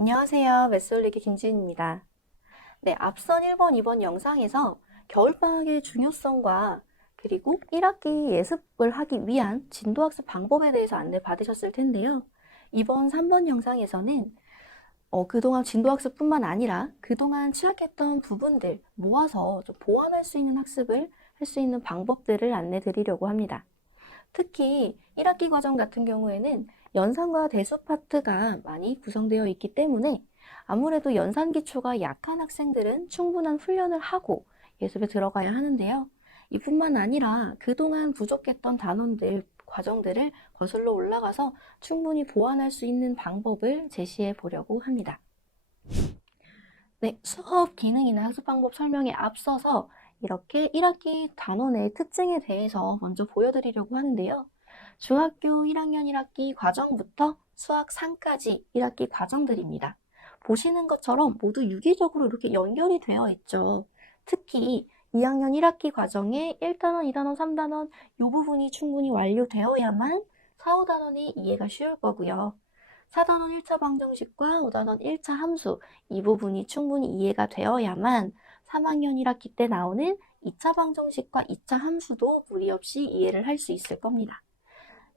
안녕하세요. 메스올리기 김지은입니다. 네, 앞선 1번, 2번 영상에서 겨울방학의 중요성과 그리고 1학기 예습을 하기 위한 진도학습 방법에 대해서 안내 받으셨을 텐데요. 이번 3번 영상에서는 그동안 진도학습뿐만 아니라 그동안 취약했던 부분들 모아서 좀 보완할 수 있는 학습을 할 수 있는 방법들을 안내 드리려고 합니다. 특히 1학기 과정 같은 경우에는 연산과 대수 파트가 많이 구성되어 있기 때문에 아무래도 연산 기초가 약한 학생들은 충분한 훈련을 하고 예습에 들어가야 하는데요. 이뿐만 아니라 그동안 부족했던 단원들, 과정들을 거슬러 올라가서 충분히 보완할 수 있는 방법을 제시해 보려고 합니다. 네, 수업 기능이나 학습 방법 설명에 앞서서 이렇게 1학기 단원의 특징에 대해서 먼저 보여드리려고 하는데요. 중학교 1학년 1학기 과정부터 수학 3까지 1학기 과정들입니다. 보시는 것처럼 모두 유기적으로 이렇게 연결이 되어 있죠. 특히 2학년 1학기 과정에 1단원, 2단원, 3단원 이 부분이 충분히 완료되어야만 4, 5단원이 이해가 쉬울 거고요. 4단원 1차 방정식과 5단원 1차 함수 이 부분이 충분히 이해가 되어야만 3학년 1학기 때 나오는 2차 방정식과 2차 함수도 무리 없이 이해를 할 수 있을 겁니다.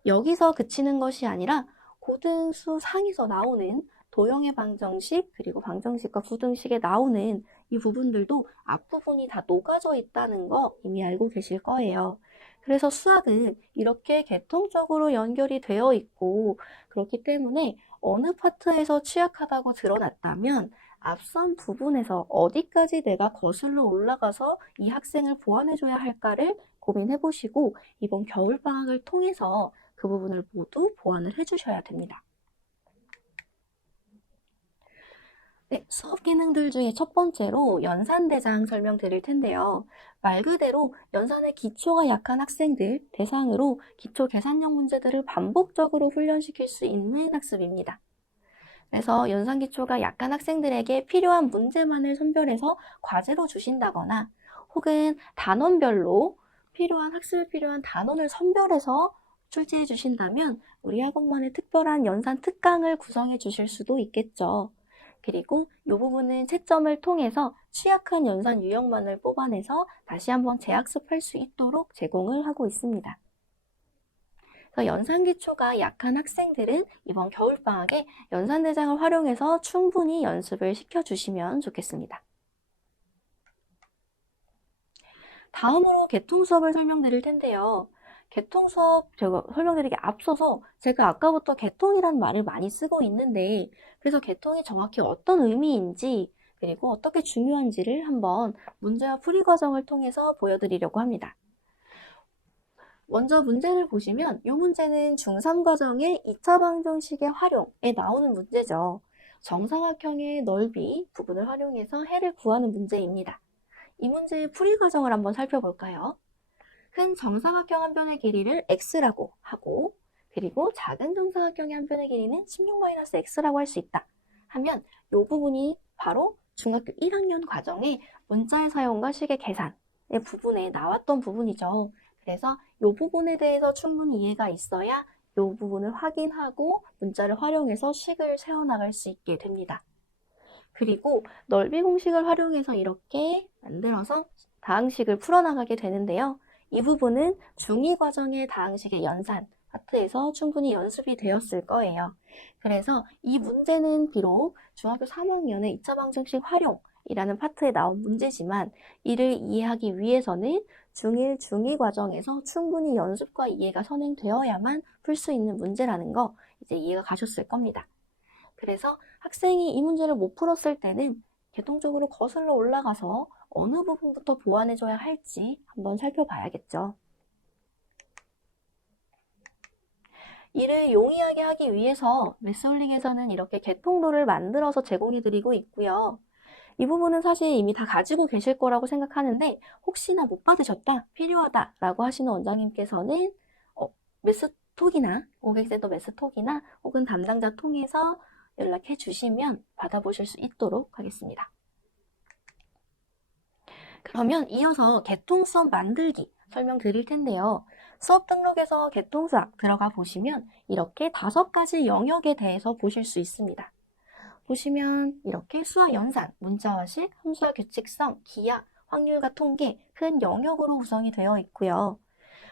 여기서 그치는 것이 아니라 고등수 상에서 나오는 도형의 방정식 그리고 방정식과 부등식에 나오는 이 부분들도 앞부분이 다 녹아져 있다는 거 이미 알고 계실 거예요. 그래서 수학은 이렇게 계통적으로 연결이 되어 있고 그렇기 때문에 어느 파트에서 취약하다고 드러났다면 앞선 부분에서 어디까지 내가 거슬러 올라가서 이 학생을 보완해줘야 할까를 고민해 보시고 이번 겨울방학을 통해서 그 부분을 모두 보완을 해주셔야 됩니다. 네, 수업 기능들 중에 첫 번째로 연산대장 설명드릴 텐데요. 말 그대로 연산의 기초가 약한 학생들 대상으로 기초 계산형 문제들을 반복적으로 훈련시킬 수 있는 학습입니다. 그래서 연산 기초가 약한 학생들에게 필요한 문제만을 선별해서 과제로 주신다거나 혹은 단원별로 학습에 필요한 단원을 선별해서 출제해 주신다면 우리 학원만의 특별한 연산 특강을 구성해 주실 수도 있겠죠. 그리고 이 부분은 채점을 통해서 취약한 연산 유형만을 뽑아내서 다시 한번 재학습할 수 있도록 제공을 하고 있습니다. 그래서 연산 기초가 약한 학생들은 이번 겨울방학에 연산대장을 활용해서 충분히 연습을 시켜주시면 좋겠습니다. 다음으로 개통 수업을 설명드릴 텐데요. 개통 수업 제가 설명드리기 앞서서 제가 아까부터 개통이라는 말을 많이 쓰고 있는데 그래서 개통이 정확히 어떤 의미인지 그리고 어떻게 중요한지를 한번 문제와 풀이 과정을 통해서 보여드리려고 합니다. 먼저 문제를 보시면 이 문제는 중3 과정의 2차 방정식의 활용에 나오는 문제죠. 정사각형의 넓이 부분을 활용해서 해를 구하는 문제입니다. 이 문제의 풀이 과정을 한번 살펴볼까요? 큰 정사각형 한 변의 길이를 x라고 하고 그리고 작은 정사각형의 한 변의 길이는 16-x라고 할 수 있다 하면 이 부분이 바로 중학교 1학년 과정의 문자의 사용과 식의 계산의 부분에 나왔던 부분이죠. 그래서 이 부분에 대해서 충분히 이해가 있어야 이 부분을 확인하고 문자를 활용해서 식을 세워나갈 수 있게 됩니다. 그리고 넓이 공식을 활용해서 이렇게 만들어서 다항식을 풀어나가게 되는데요. 이 부분은 중2 과정의 다항식의 연산 파트에서 충분히 연습이 되었을 거예요. 그래서 이 문제는 비록 중학교 3학년의 2차 방정식 활용이라는 파트에 나온 문제지만 이를 이해하기 위해서는 중1, 중2 과정에서 충분히 연습과 이해가 선행되어야만 풀 수 있는 문제라는 거 이제 이해가 가셨을 겁니다. 그래서 학생이 이 문제를 못 풀었을 때는 계통적으로 거슬러 올라가서 어느 부분부터 보완해줘야 할지 한번 살펴봐야겠죠. 이를 용이하게 하기 위해서 메스홀릭에서는 이렇게 개통도를 만들어서 제공해드리고 있고요. 이 부분은 사실 이미 다 가지고 계실 거라고 생각하는데 혹시나 못 받으셨다, 필요하다라고 하시는 원장님께서는 메스톡이나 고객센터 메스톡이나 혹은 담당자 통해서 연락해 주시면 받아보실 수 있도록 하겠습니다. 그러면 이어서 개통 수업 만들기 설명드릴 텐데요. 수업 등록에서 개통 수학 들어가 보시면 이렇게 5가지 영역에 대해서 보실 수 있습니다. 보시면 이렇게 수학 연산, 문자화식, 함수와 규칙성, 기하, 확률과 통계 큰 영역으로 구성이 되어 있고요.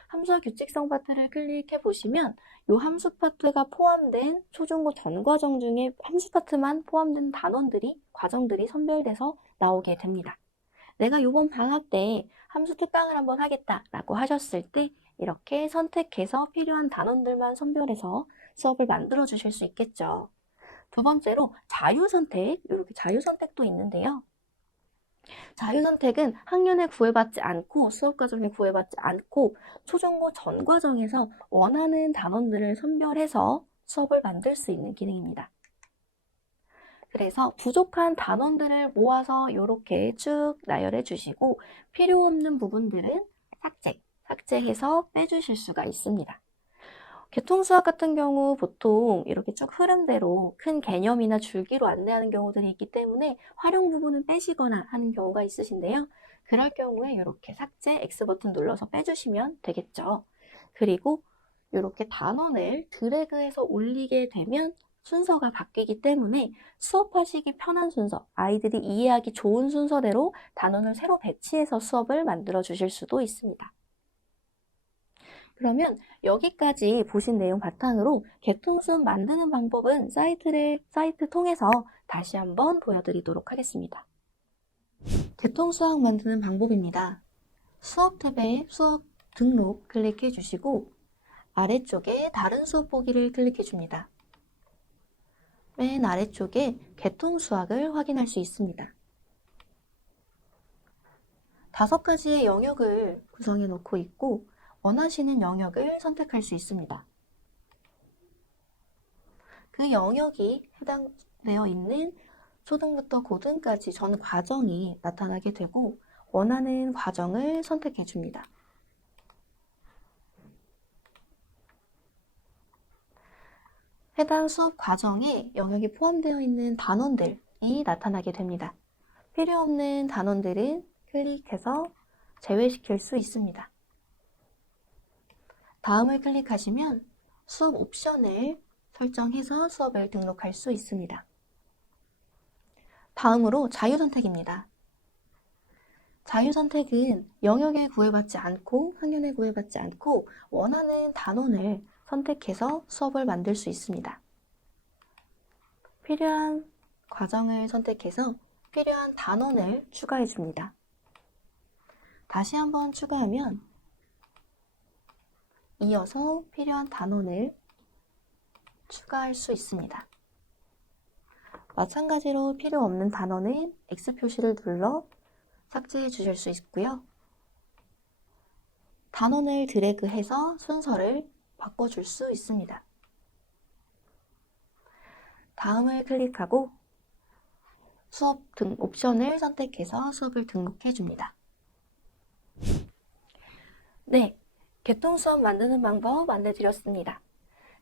함수와 규칙성 파트를 클릭해 보시면 이 함수 파트가 포함된 초중고 전 과정 중에 함수 파트만 포함된 단원들이, 과정들이 선별돼서 나오게 됩니다. 내가 이번 방학 때 함수 특강을 한번 하겠다라고 하셨을 때 이렇게 선택해서 필요한 단원들만 선별해서 수업을 만들어 주실 수 있겠죠. 두 번째로 자유선택, 이렇게 자유선택도 있는데요. 자유선택은 학년에 구애받지 않고 수업 과정에 구애받지 않고 초중고 전 과정에서 원하는 단원들을 선별해서 수업을 만들 수 있는 기능입니다. 그래서 부족한 단원들을 모아서 이렇게 쭉 나열해 주시고 필요 없는 부분들은 삭제해서 빼주실 수가 있습니다. 교통수학 같은 경우 보통 이렇게 쭉 흐름대로 큰 개념이나 줄기로 안내하는 경우들이 있기 때문에 활용 부분은 빼시거나 하는 경우가 있으신데요. 그럴 경우에 이렇게 삭제 X 버튼 눌러서 빼주시면 되겠죠. 그리고 이렇게 단원을 드래그해서 올리게 되면 순서가 바뀌기 때문에 수업하시기 편한 순서, 아이들이 이해하기 좋은 순서대로 단원을 새로 배치해서 수업을 만들어 주실 수도 있습니다. 그러면 여기까지 보신 내용 바탕으로 개통수업 만드는 방법은 사이트 통해서 다시 한번 보여드리도록 하겠습니다. 개통수학 만드는 방법입니다. 수업 탭에 수업 등록 클릭해 주시고 아래쪽에 다른 수업 보기를 클릭해 줍니다. 맨 아래쪽에 개통수학을 확인할 수 있습니다. 5가지의 영역을 구성해 놓고 있고 원하시는 영역을 선택할 수 있습니다. 그 영역이 해당되어 있는 초등부터 고등까지 전 과정이 나타나게 되고 원하는 과정을 선택해 줍니다. 해당 수업 과정에 영역이 포함되어 있는 단원들이 나타나게 됩니다. 필요 없는 단원들은 클릭해서 제외시킬 수 있습니다. 다음을 클릭하시면 수업 옵션을 설정해서 수업을 등록할 수 있습니다. 다음으로 자유선택입니다. 자유선택은 영역에 구애받지 않고 학년에 구애받지 않고 원하는 단원을 선택해서 수업을 만들 수 있습니다. 필요한 과정을 선택해서 필요한 단원을 추가해 줍니다. 다시 한번 추가하면 이어서 필요한 단원을 추가할 수 있습니다. 마찬가지로 필요 없는 단원은 X 표시를 눌러 삭제해 주실 수 있고요. 단원을 드래그해서 순서를 바꿔줄 수 있습니다. 다음을 클릭하고 수업 등 옵션을 선택해서 수업을 등록해 줍니다. 네, 개통수업 만드는 방법 안내드렸습니다.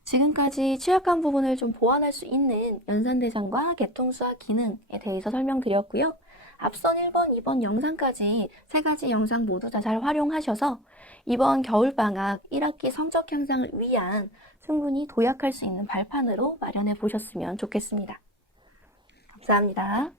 지금까지 취약한 부분을 좀 보완할 수 있는 연산대상과 개통수학 기능에 대해서 설명드렸고요. 앞선 1번, 2번 영상까지 3가지 영상 모두 다 잘 활용하셔서 이번 겨울방학 1학기 성적 향상을 위한 충분히 도약할 수 있는 발판으로 마련해 보셨으면 좋겠습니다. 감사합니다.